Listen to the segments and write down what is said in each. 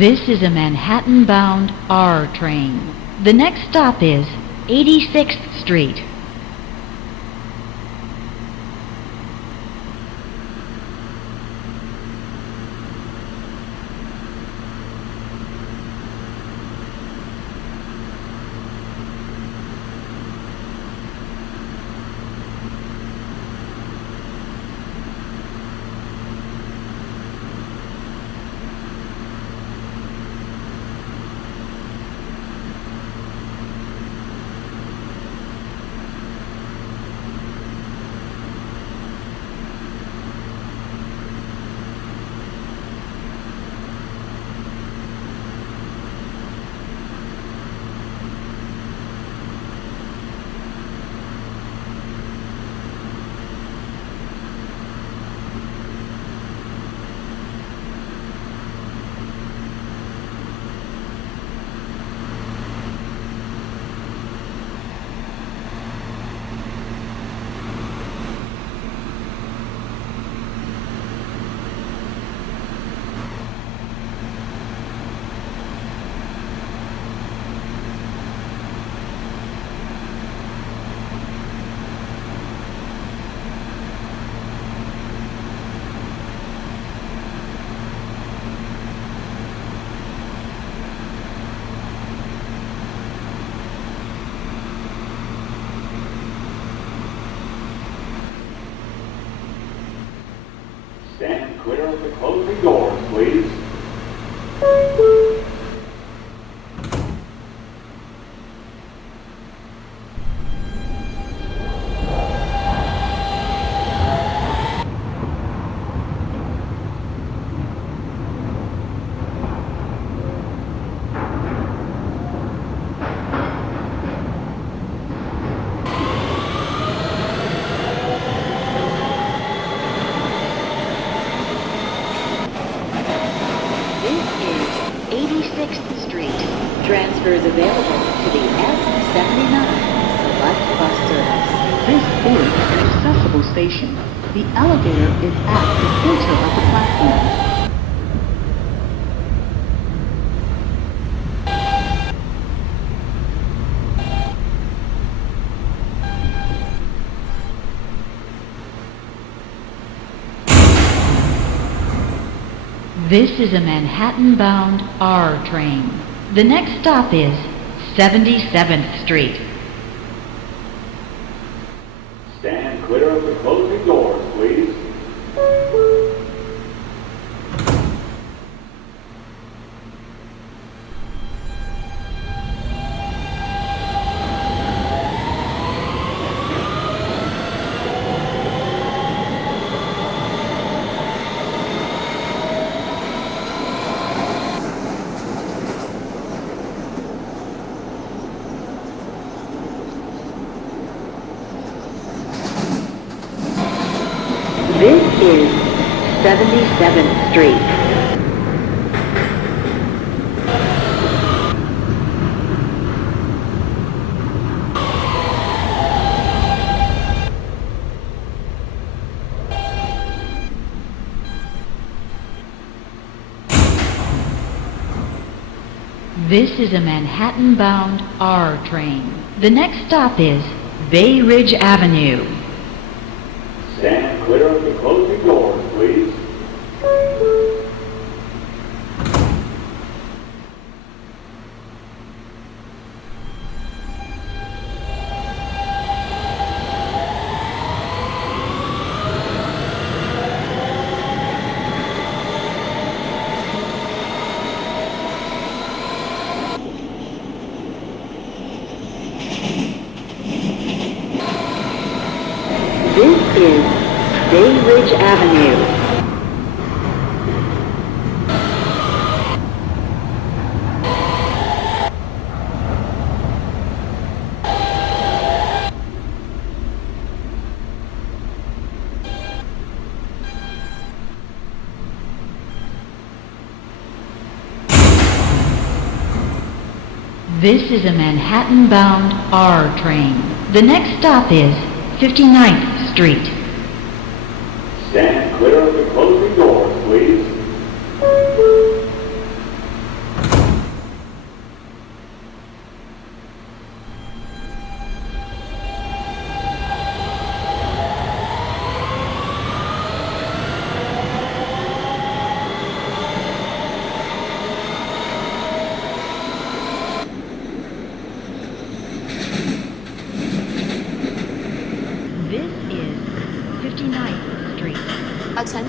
This is a Manhattan-bound R train. The next stop is 86th Street. Stand clear of the closing doors, please. Transfers available to the F79 Select Bus Service. This is an accessible station. The elevator is at the center of the platform. This is a Manhattan-bound R train. The next stop is 77th Street. Stand clear of the closing doors, please. This is 77th Street. This is a Manhattan-bound R train. The next stop is Bayridge Avenue. Stand clear of the closing doors, please. This is Bayridge Avenue. This is a Manhattan-bound R train. The next stop is 59th Street. Stand clear of the closing doors, please.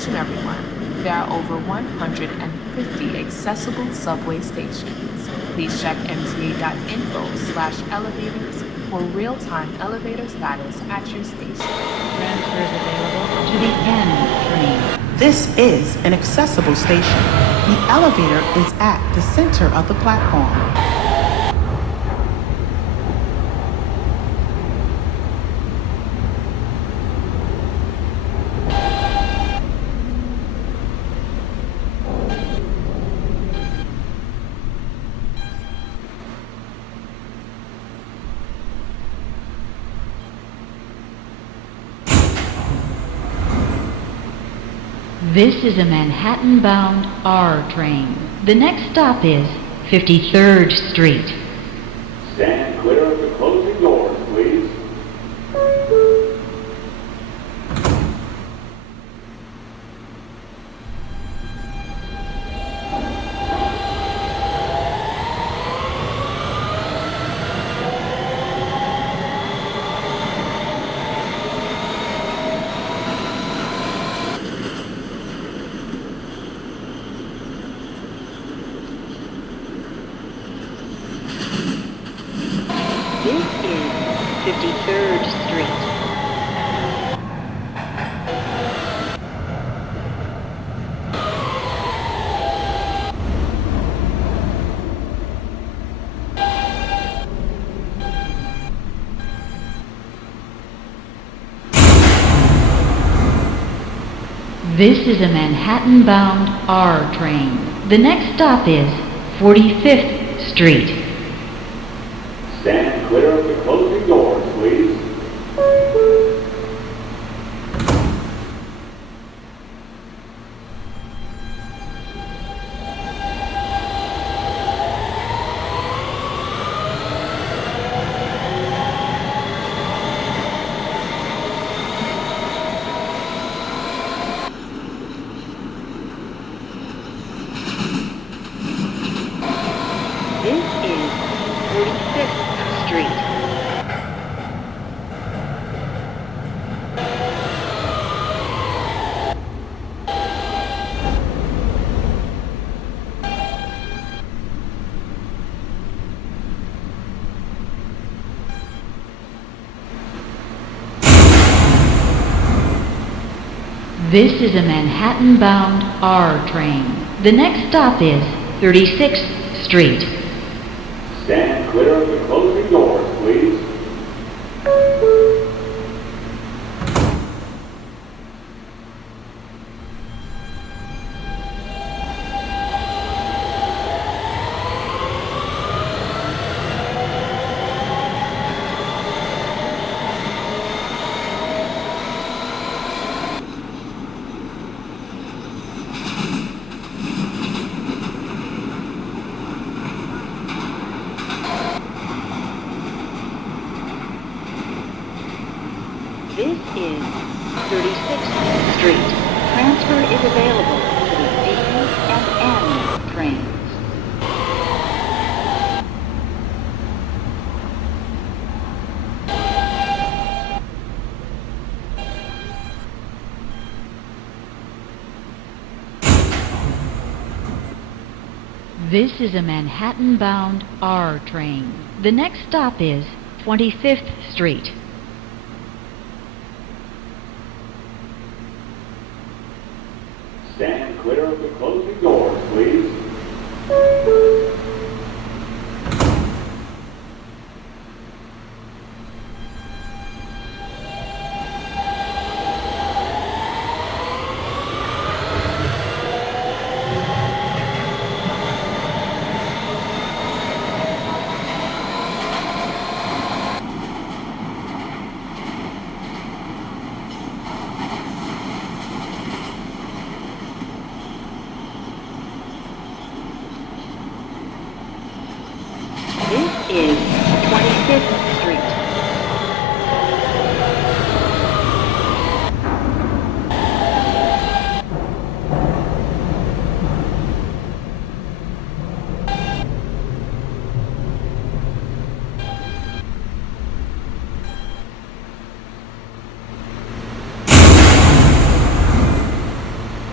Attention everyone, there are over 150 accessible subway stations. Please check mta.info/elevators for real-time elevator status at your station. Transfers available to the N train. This is an accessible station. The elevator is at the center of the platform. This is a Manhattan-bound R train. The next stop is 53rd Street. Stand clear of the closing doors, please. This is 53rd Street. This is a Manhattan-bound R train. The next stop is 45th Street. Stand clear of the closing doors, please. This is 46th Street. This is a Manhattan-bound R train. The next stop is 36th Street. Stand clear of the closing doors, please. This is 36th Street. Transfer is available to the D and N trains. This is a Manhattan-bound R train. The next stop is 25th Street. Stand clear of the closing doors, please. This is 25th Street.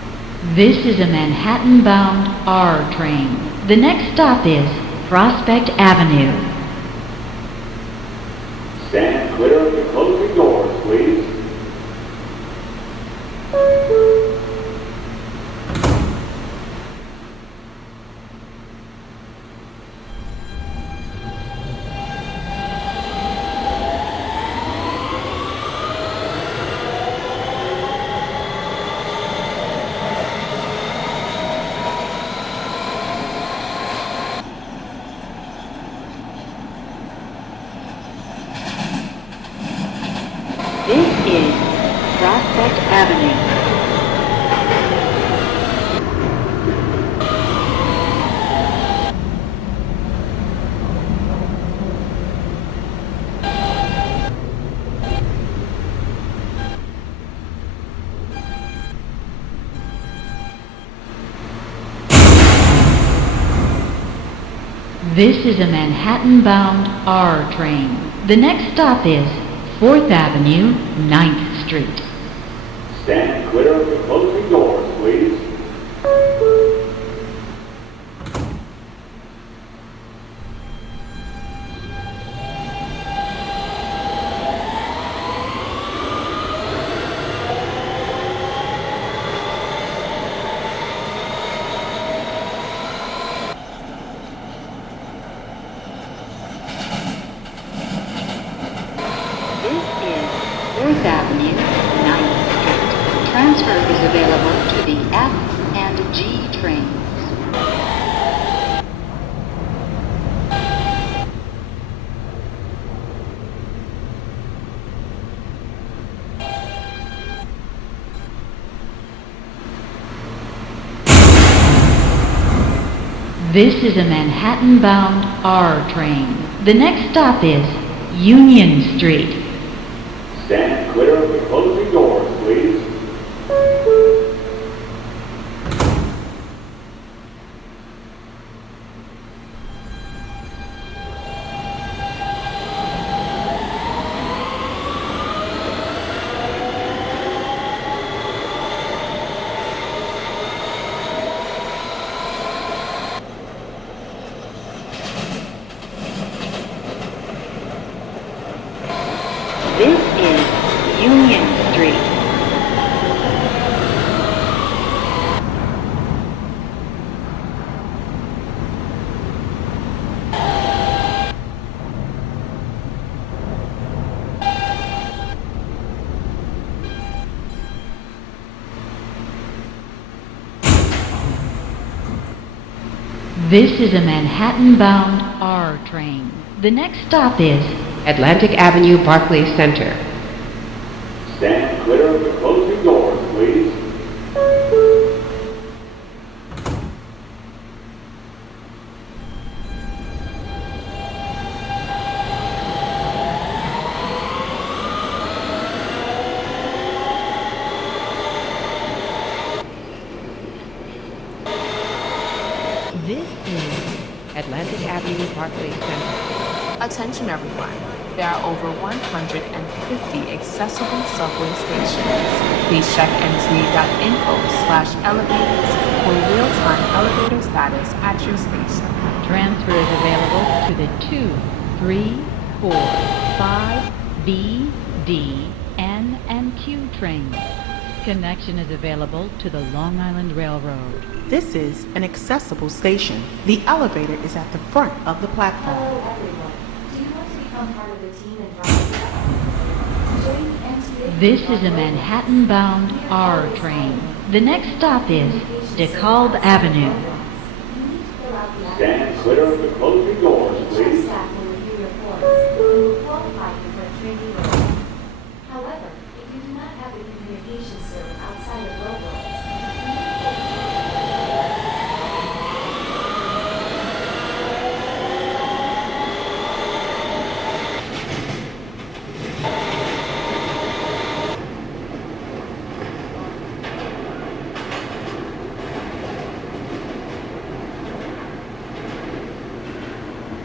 This is a Manhattan-bound R train. The next stop is Prospect Avenue. Stand clear of the closing doors, please. This is Prospect Avenue. This is a Manhattan-bound R train. The next stop is 4th Avenue, 9th Street. Stand clear of the closing doors, please. This is 4th Avenue, 9th Street. Transfer is available to the F and G trains. This is a Manhattan-bound R train. The next stop is Union Street. Stand clear of the closing doors, please. This is Union Street. This is a Manhattan-bound R train. The next stop is Atlantic Avenue, Barclays Center. Stand clear of the closing doors, please. This is Atlantic Avenue, Barclays Center. Attention everyone, there are over 150 accessible subway stations. Please check nt.info/elevators for real-time elevator status at your station. transfer is available to the 2, 3, 4, 5, B, D, N, and Q trains. Connection is available to the Long Island Railroad. This is an accessible station. The elevator is at the front of the platform. Hello everyone. Do you want to become part of the team and drive with us? Join the MTA. This is a Manhattan-bound R train. The next stop is DeKalb Avenue. You need to fill out the Stand clear of the closing doors, HR please. staff will review your forms and will qualify you for a trainee role. However, if you do not have a communications server outside of Roblox,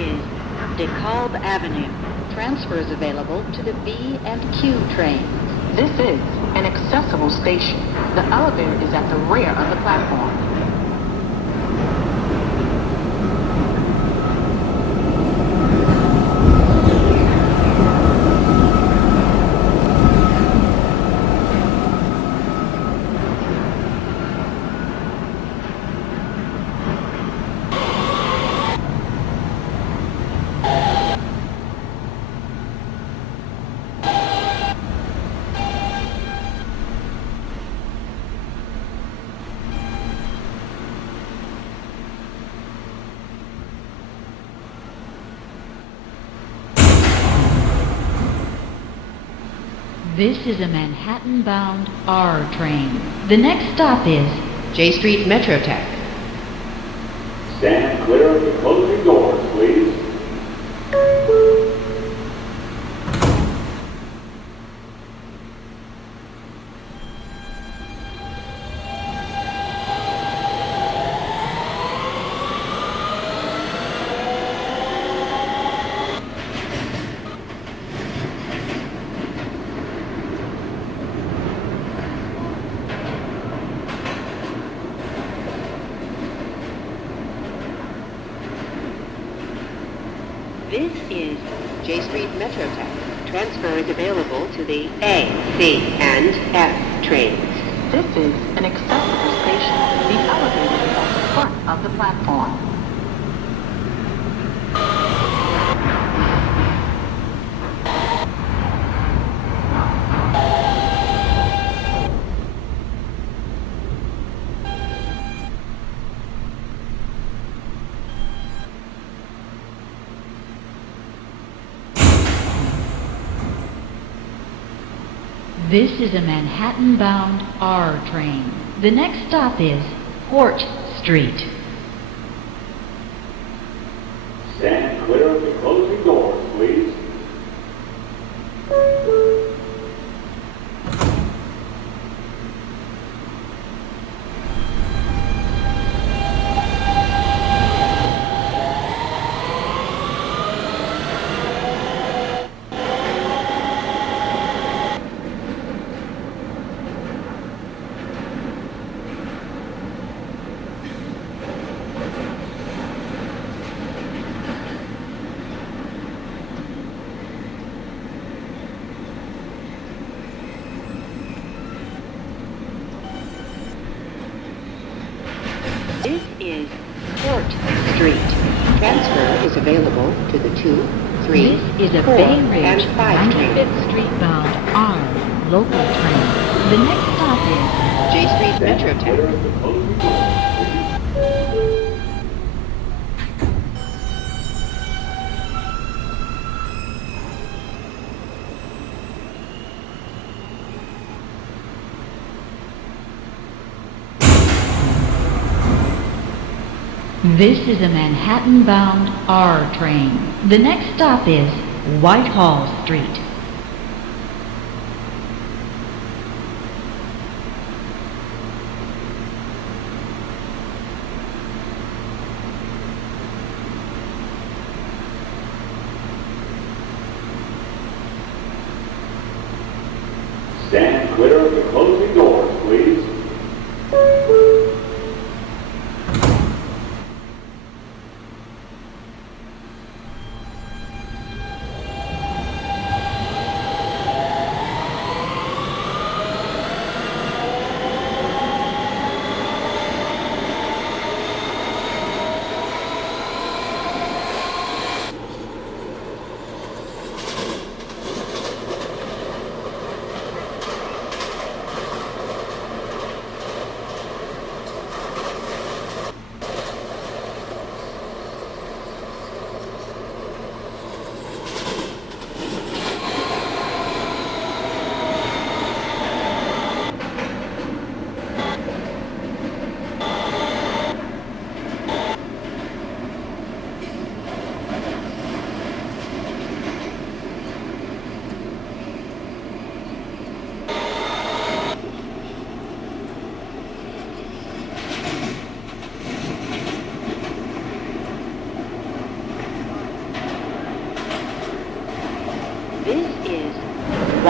is DeKalb Avenue. Transfers available to the B and Q trains. This is an accessible station. The elevator is at the rear of the platform. This is a Manhattan-bound R train. The next stop is J Street Metrotech. Stand clear of the closing doors, please. This is J Street Metrotech. Transfer is available to the A, C, and F trains. This is an accessible station. The elevator is at the front of the platform. This is a Manhattan-bound R train. The next stop is Port Street. Stand clear of the closing doors, please. This is Port Street. Transfer is available to the 2, 3, This is a 4, Bayridge and 5 trains. 95th Street bound R local train. The next stop is J Street Stand clear Metrotech. of the closing doors, please. This is a Manhattan-bound R train. The next stop is Whitehall Street. Stand clear of the closing doors, please.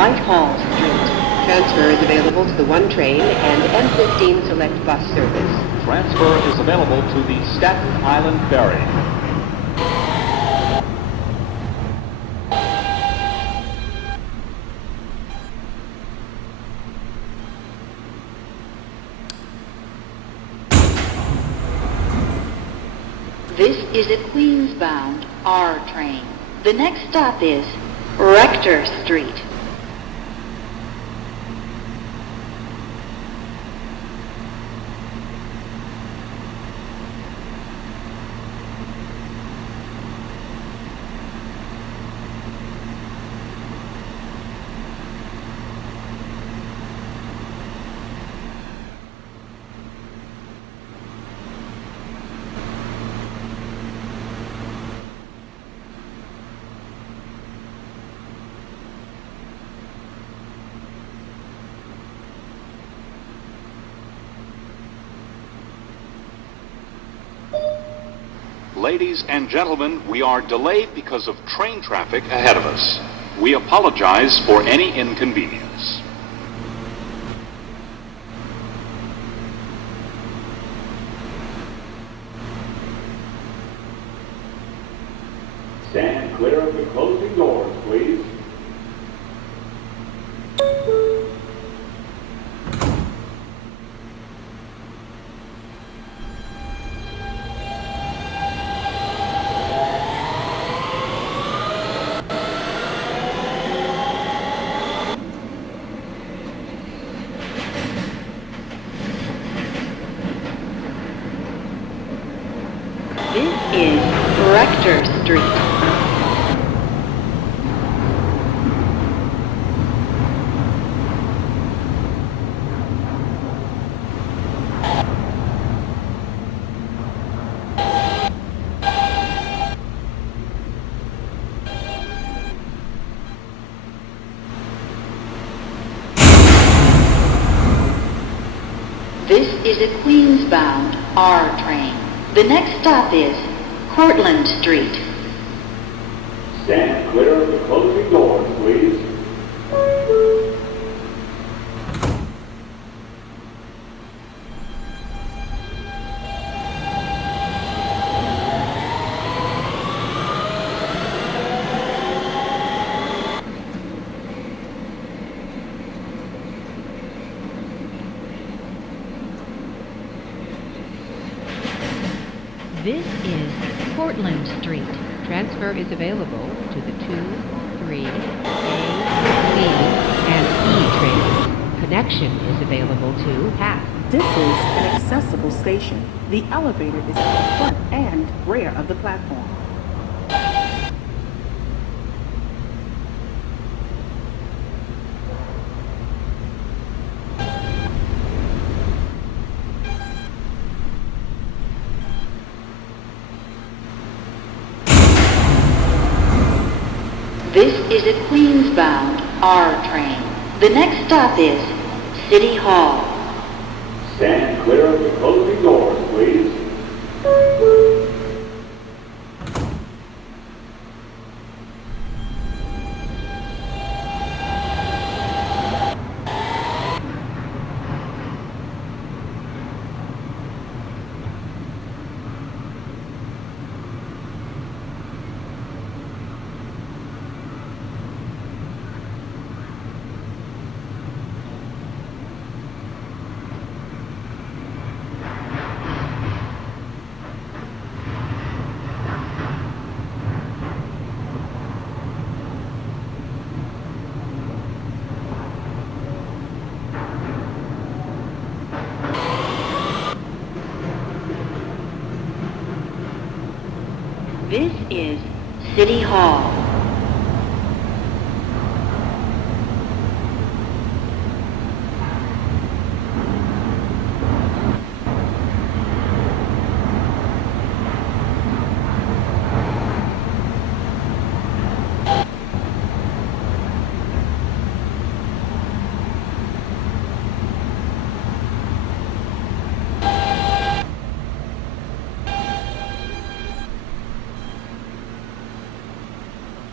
Whitehall Street. Transfer is available to the 1 train and M15 Select Bus Service. Transfer is available to the Staten Island Ferry. This is a Queens-bound R train. The next stop is Rector Street. Ladies and gentlemen, we are delayed because of train traffic ahead of us. We apologize for any inconvenience. Stand clear of the closing doors, please. This is Rector Street. This is a Queens-bound R train. The next stop is Cortlandt Street. Stand clear of the closing doors, please. This is Portland Street. Transfer is available to the 2, 3, A, C, and E trains. Connection is available to half. This is an accessible station. The elevator is at the front and rear of the platform. This is a Queens-bound R train. The next stop is City Hall. Stand clear of the closing doors, please. This is City Hall.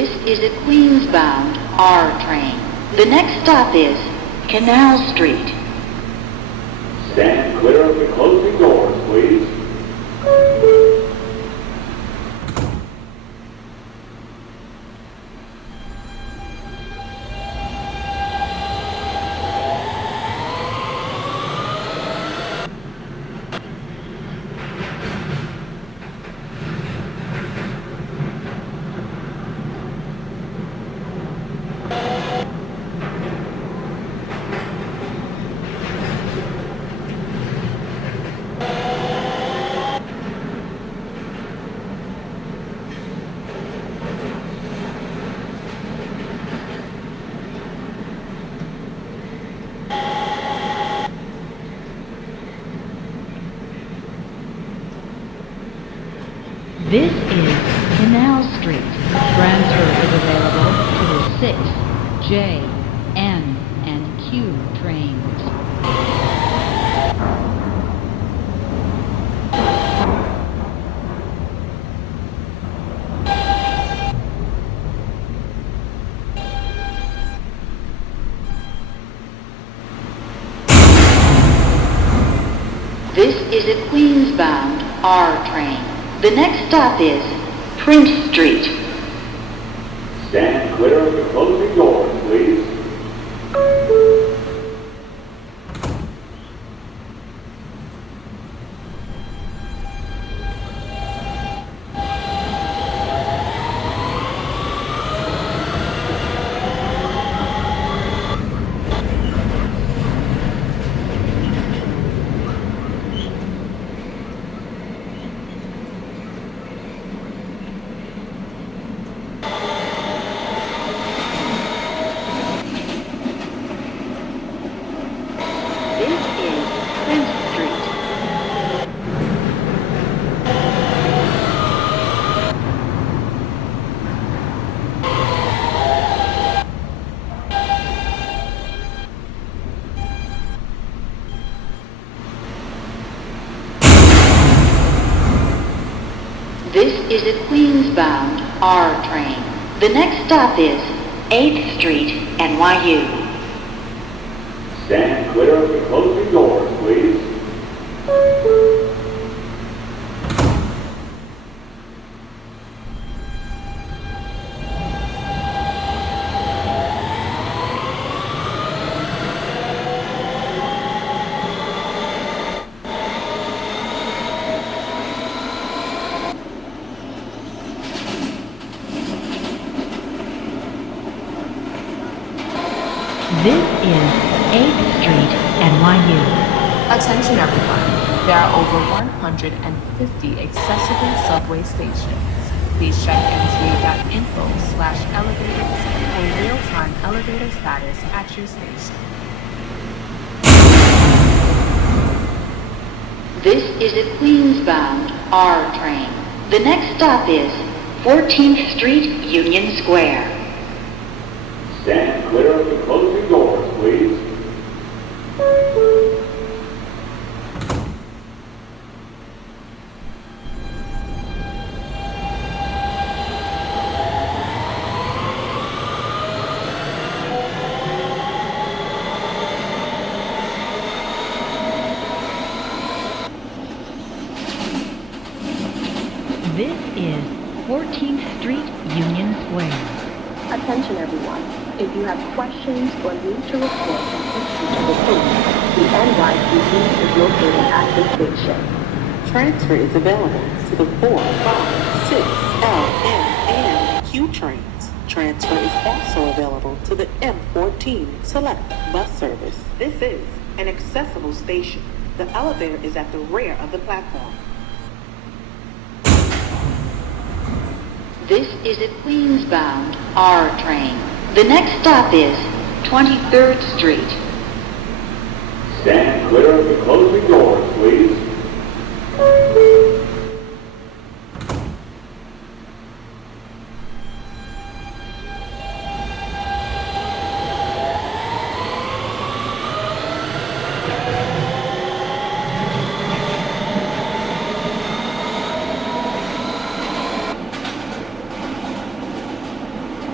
This is a Queens-bound R train. The next stop is Canal Street. Stand clear of the closing doors, please. This is Canal Street. Transfer is available to the 6, J, N, and Q trains. This is a Queens-bound R train. The next stop is Prince Street. Stand clear of the closing doors, please. This is Prince Street. This is a Queens-bound R train. The next stop is 8th Street, NYU. Stand clear of the closing doors, please. This is 8th Street, NYU. Attention everyone, there are over 150 accessible subway stations. Please check mta.info/elevators for real-time elevator status at your station. This is a Queens-bound R train. The next stop is 14th Street, Union Square. Stand clear of the closing doors, please. This is 14th Street, Union Square. Attention everyone. If you have questions or need to report an issue to the police, the NYPD is located at the station. Transfer is available to the 4, 5, 6, L, M, and Q trains. Transfer is also available to the M14 Select bus service. This is an accessible station. The elevator is at the rear of the platform. This is a Queens-bound R train. The next stop is 23rd Street. Stand clear of the closing doors, please.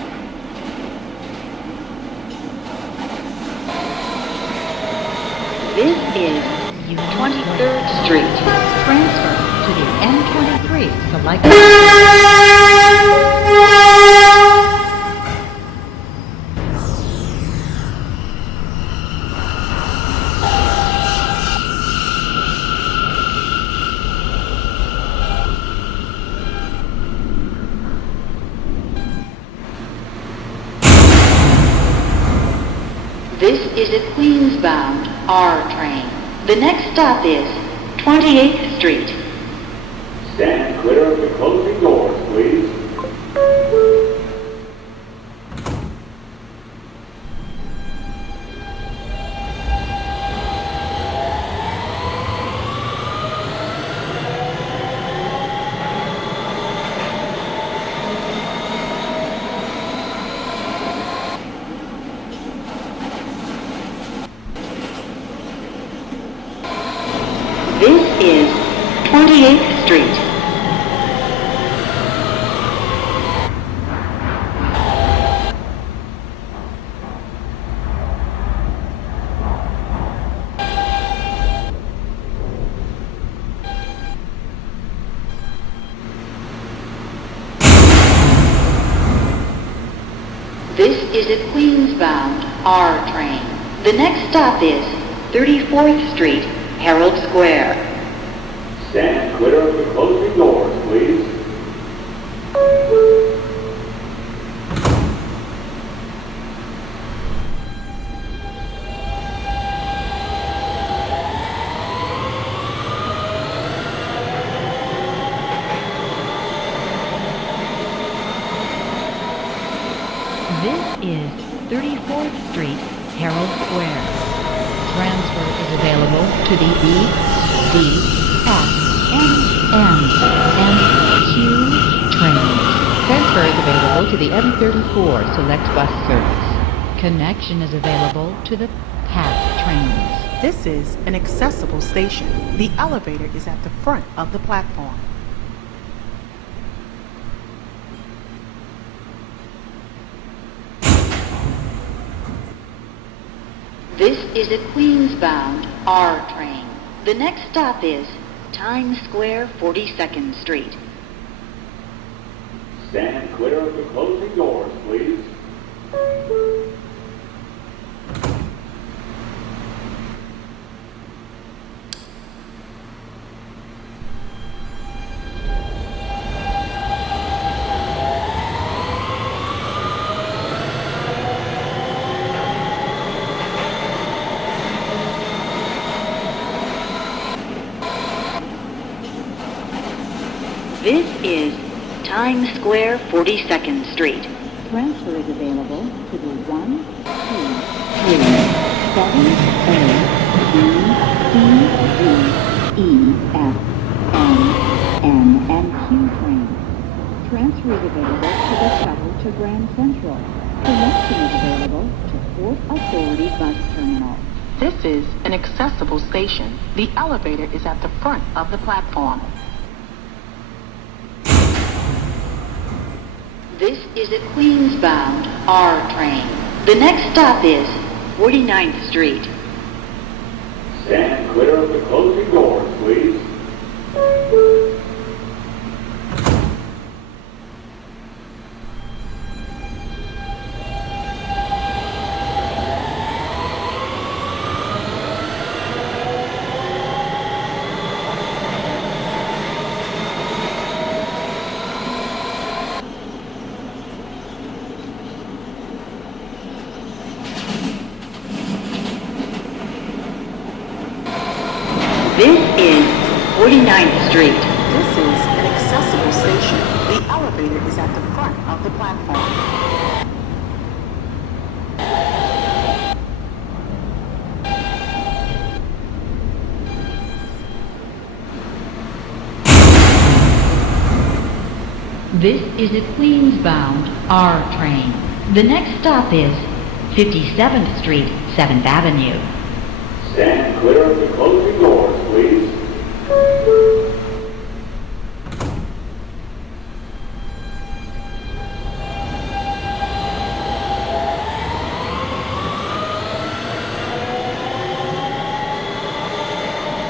Union 23rd Street. Transfer to the N23 select. This is a Queens-bound R train. The next stop is 28th Street. Stand clear of the closing doors, please. This is 28th Street. This is a Queens-bound R train. The next stop is 34th Street, Herald Square. Stand clear of the closing doors, please. This is 34th Street, Herald Square. Transfer is available to the B, D, F, N, and Q trains. Transfer is available to the M34 Select Bus Service. Connection is available to the PATH trains. This is an accessible station. The elevator is at the front of the platform. This is a Queens-bound R train. The next stop is Times Square, 42nd Street. Stand clear of the closing doors, please. This is Times Square, 42nd Street. Transfer is available to the 1, 2, 3, 7, A, B, C, D, E, F, N, and Q trains. Transfer is available to the shuttle to Grand Central. Connection is available to Port Authority Bus Terminal. This is an accessible station. The elevator is at the front of the platform. This is a Queens-bound R train. The next stop is 49th Street. Stand clear of the closing doors, please. This is 49th Street. This is an accessible station. The elevator is at the front of the platform. This is a Queens-bound R train. The next stop is 57th Street, 7th Avenue. Stand clear of the closing doors, please.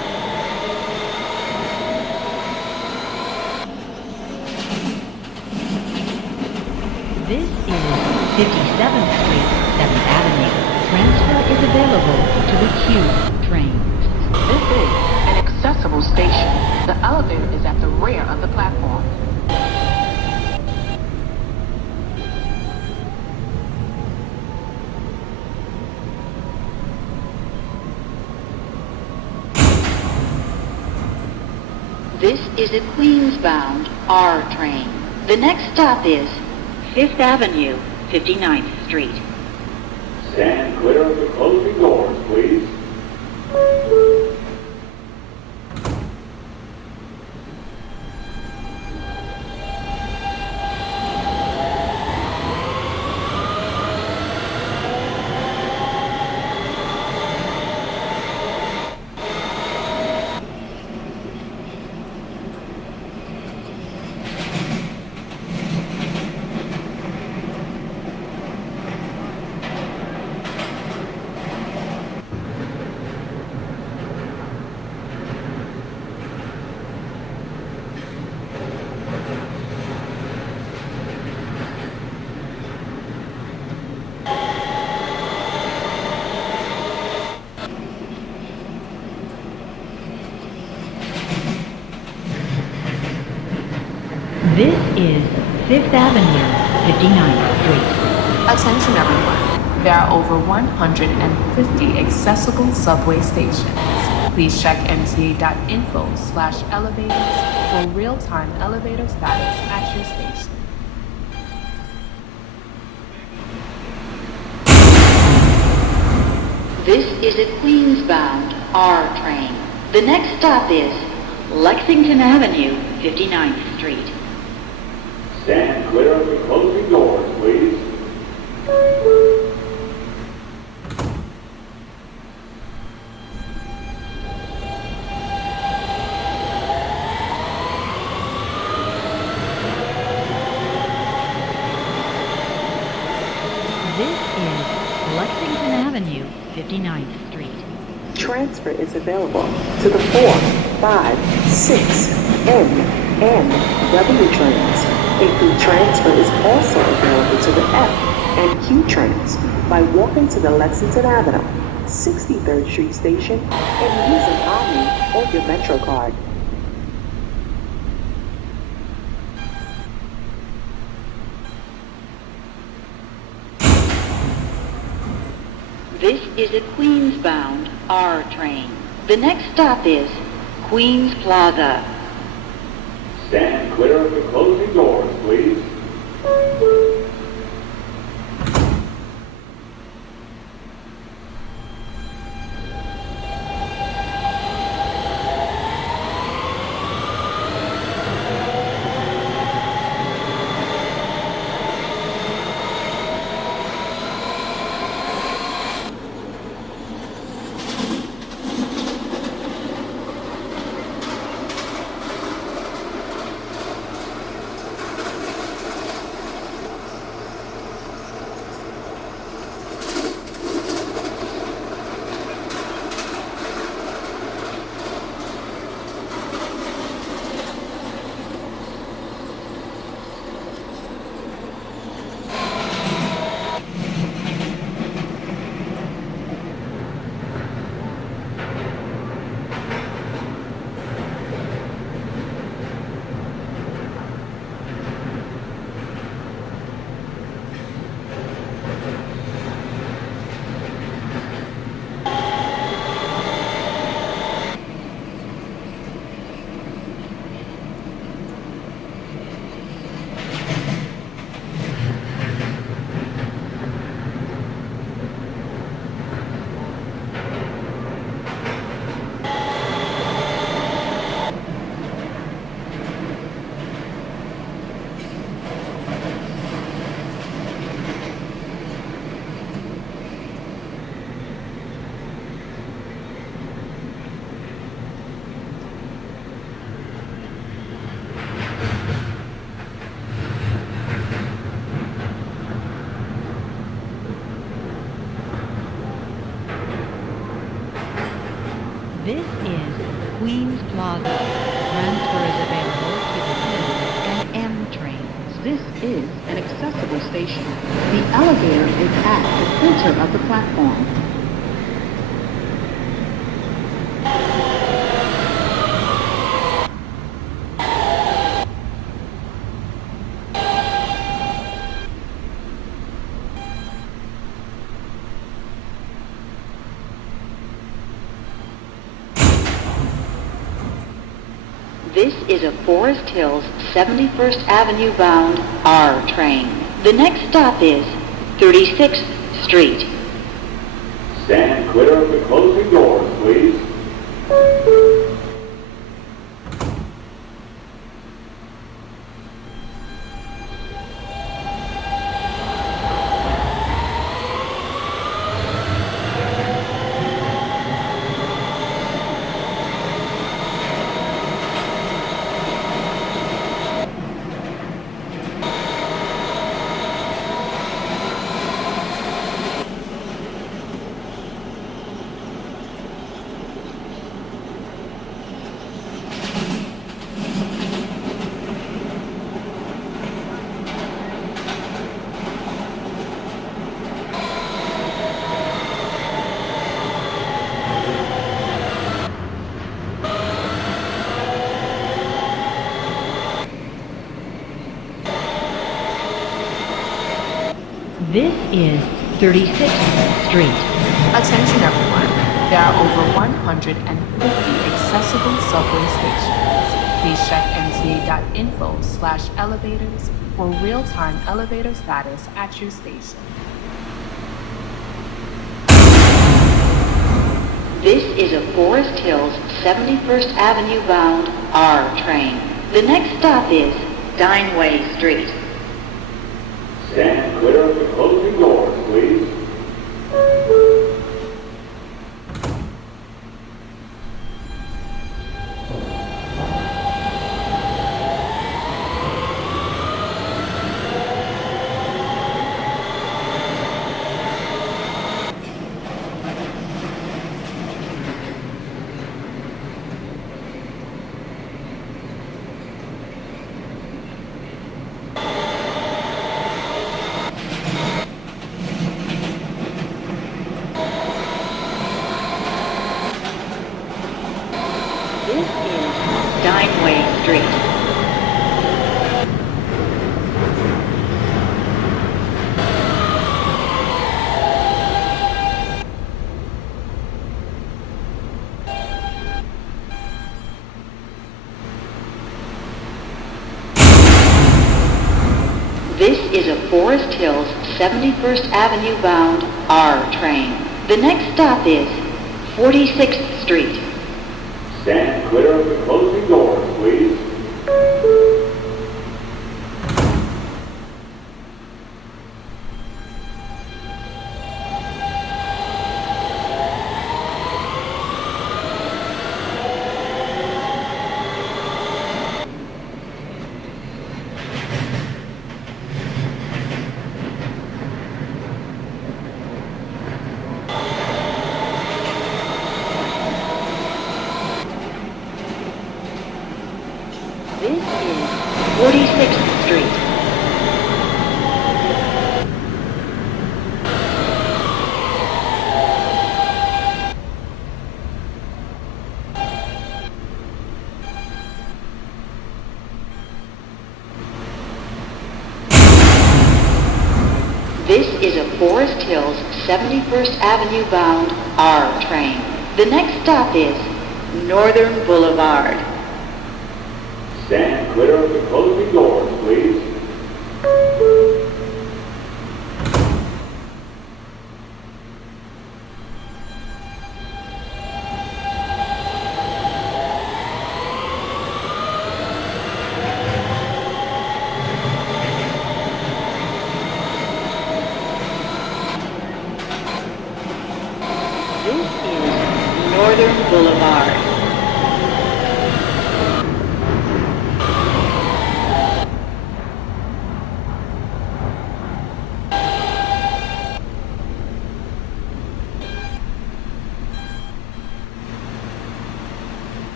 is 57th Street, 7th Avenue. Transfer is available to the Q train. This is an accessible station. The elevator is at the rear of the platform. This is a Queens-bound R train. The next stop is 5th Avenue, 59th Street. Stand clear of the closing doors, please. This is 5th Avenue, 59th Street. Attention everyone. There are over 150 accessible subway stations. Please check mta.info/elevators for real-time elevator status at your station. This is a Queens-bound R train. The next stop is Lexington Avenue, 59th Street. Stand clear of the closing doors, please. This is Lexington Avenue, 59th Street. Transfer is available to the 4, 5, 6, N, and W trains. A through transfer is also available to the F and Q trains by walking to the Lexington Avenue, 63rd Street station and using Omni or your Metro card. This is a Queens-bound R train. The next stop is Queens Plaza. Stand clear of the closing doors, please. This is Queens Plaza. Transfer is available to the E and M trains. This is an accessible station. The elevator is at the center of the platform. This is a Forest Hills 71st Avenue bound R train. The next stop is 36th Street. Stand clear of the closing doors, please. This is 36th Street. Attention everyone, there are over 150 accessible subway stations. Please check mta.info/elevators for real-time elevator status at your station. This is a Forest Hills 71st Avenue bound R train. The next stop is Steinway Street. Stand clear of the closing doors, please. This is Steinway Street. This is a Forest Hills 71st Avenue bound R train. The next stop is 46th Street. Stand clear of the closing doors, please. This is 46th Street. This is a Forest Hills 71st Avenue bound R train. The next stop is Northern Boulevard. Stand clear of the closing doors, please. This is Northern Boulevard.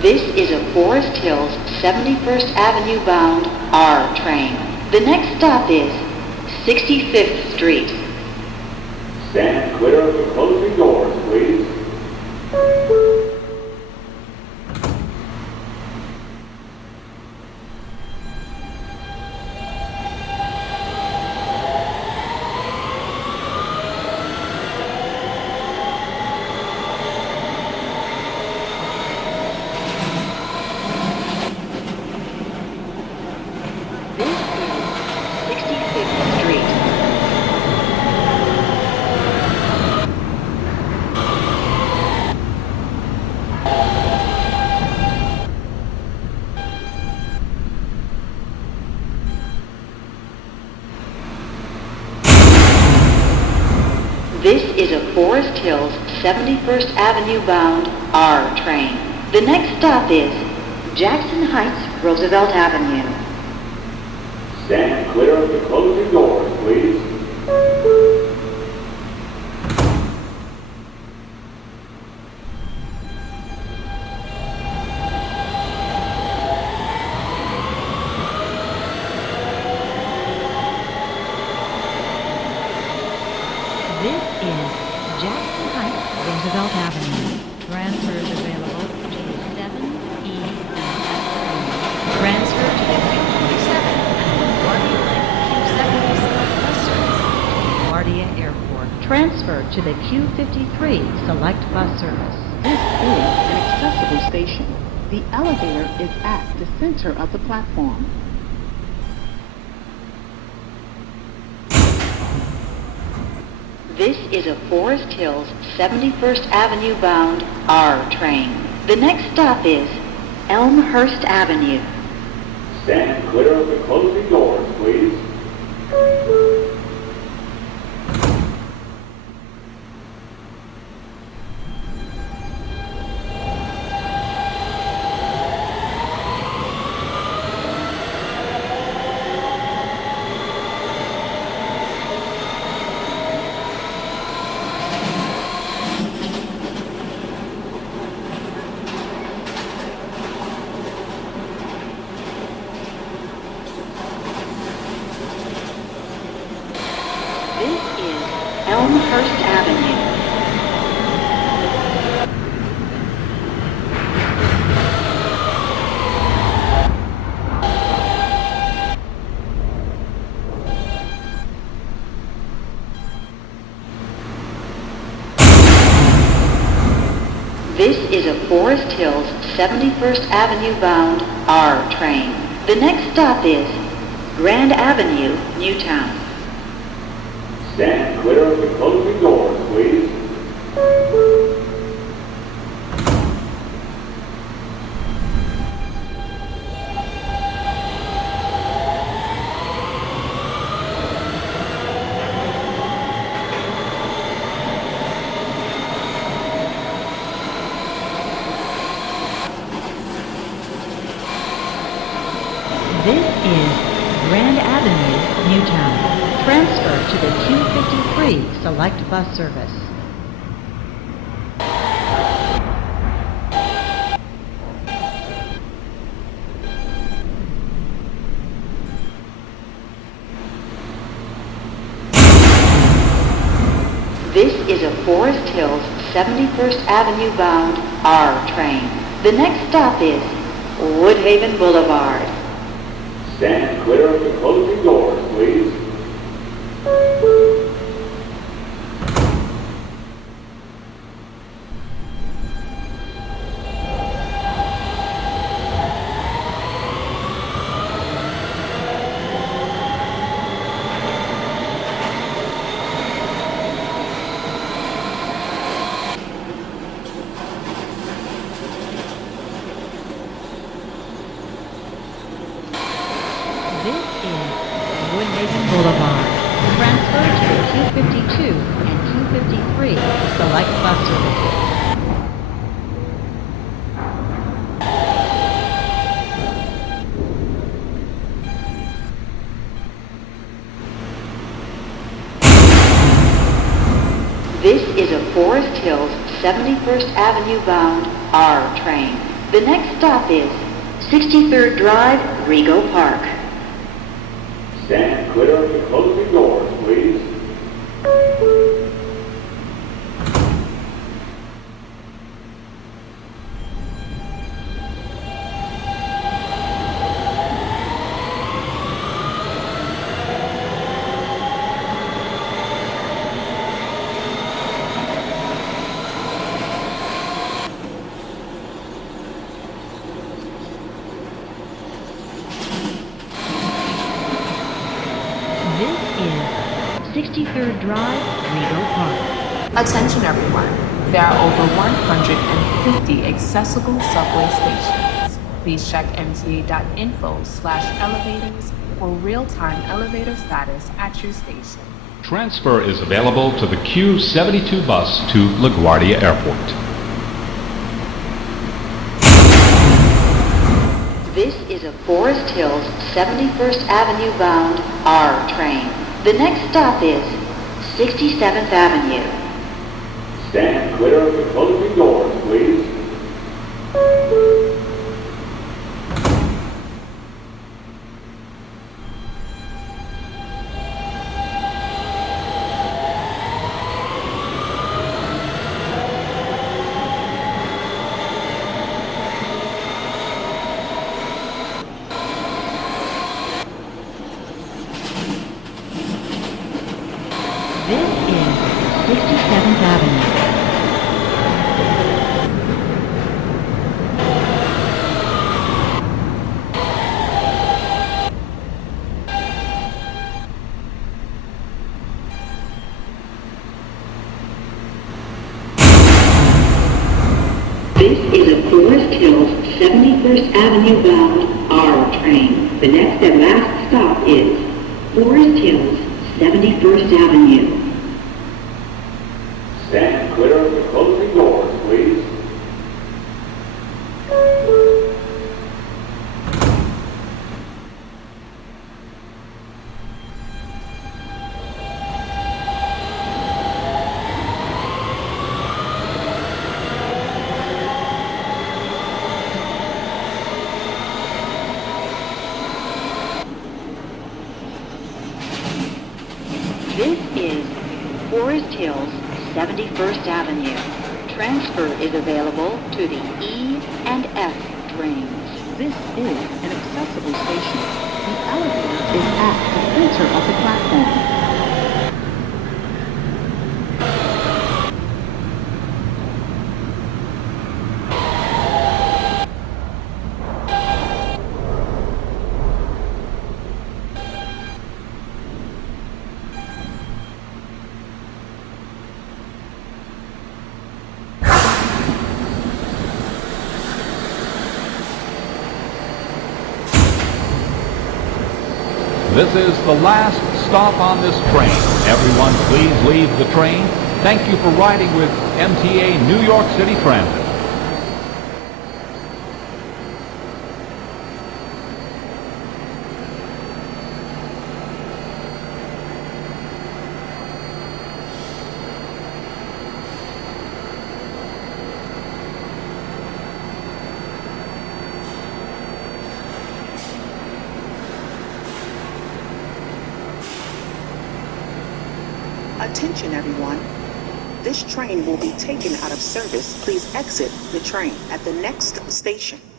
This is a Forest Hills 71st Avenue bound R train. The next stop is 65th Street. Stand clear of the closing doors, please. This is 65th Street. This is a Forest Hills 71st Avenue bound R train. The next stop is Jackson Heights, Roosevelt Avenue. Stand clear of the closing doors, please. This is Jackson Heights, Roosevelt Avenue. Transfer is available to the 7E and F train. Transfer to the Q27 and LaGuardia Link Q70 Select Bus Service to LaGuardia Airport. Transfer to the Q53 Select Bus Service. This is an accessible station. The elevator is at the center of the platform. This is a Forest Hills 71st Avenue bound R train. The next stop is Elmhurst Avenue. Stand clear of the closing doors, please. This is Elmhurst Avenue. This is a Forest Hills 71st Avenue bound R train. The next stop is Grand Avenue, Newtown. Stand clear of the closing doors, please. This is Grand Avenue, Newtown. Transfer to the Q53 Select Bus Service. This is a Forest Hills 71st Avenue bound R train. The next stop is Woodhaven Boulevard. Stand clear of the closing doors, please. This is Woodhaven Boulevard. Transfer to the Q52 and Q53 Select Bus Services. This is a Forest Hills 71st Avenue bound R train. The next stop is 63rd Drive, Rego Park. Stand clear of the closing doors, please. This is 63rd Drive, Rego Park. Attention everyone, there are over 150 accessible subway stations. Please check mta.info/elevators for real-time elevator status at your station. Transfer is available to the Q72 bus to LaGuardia Airport. This is a Forest Hills 71st Avenue bound R train. The next stop is 67th Avenue. Stand clear of the closing doors, please. This is 67th Avenue. This is a Forest Hills 71st Avenue bound R train. The next and last stop is Forest Hills 71st Avenue. Stand clear of the closing doors, please. This is Forest Hills 71st Avenue. Transfer is available to the E and F trains. This is an accessible station. The elevator is at the center of the platform. This is the last stop on this train. Everyone, please leave the train. Thank you for riding with MTA New York City Transit. Attention everyone. This train will be taken out of service. Please exit the train at the next station.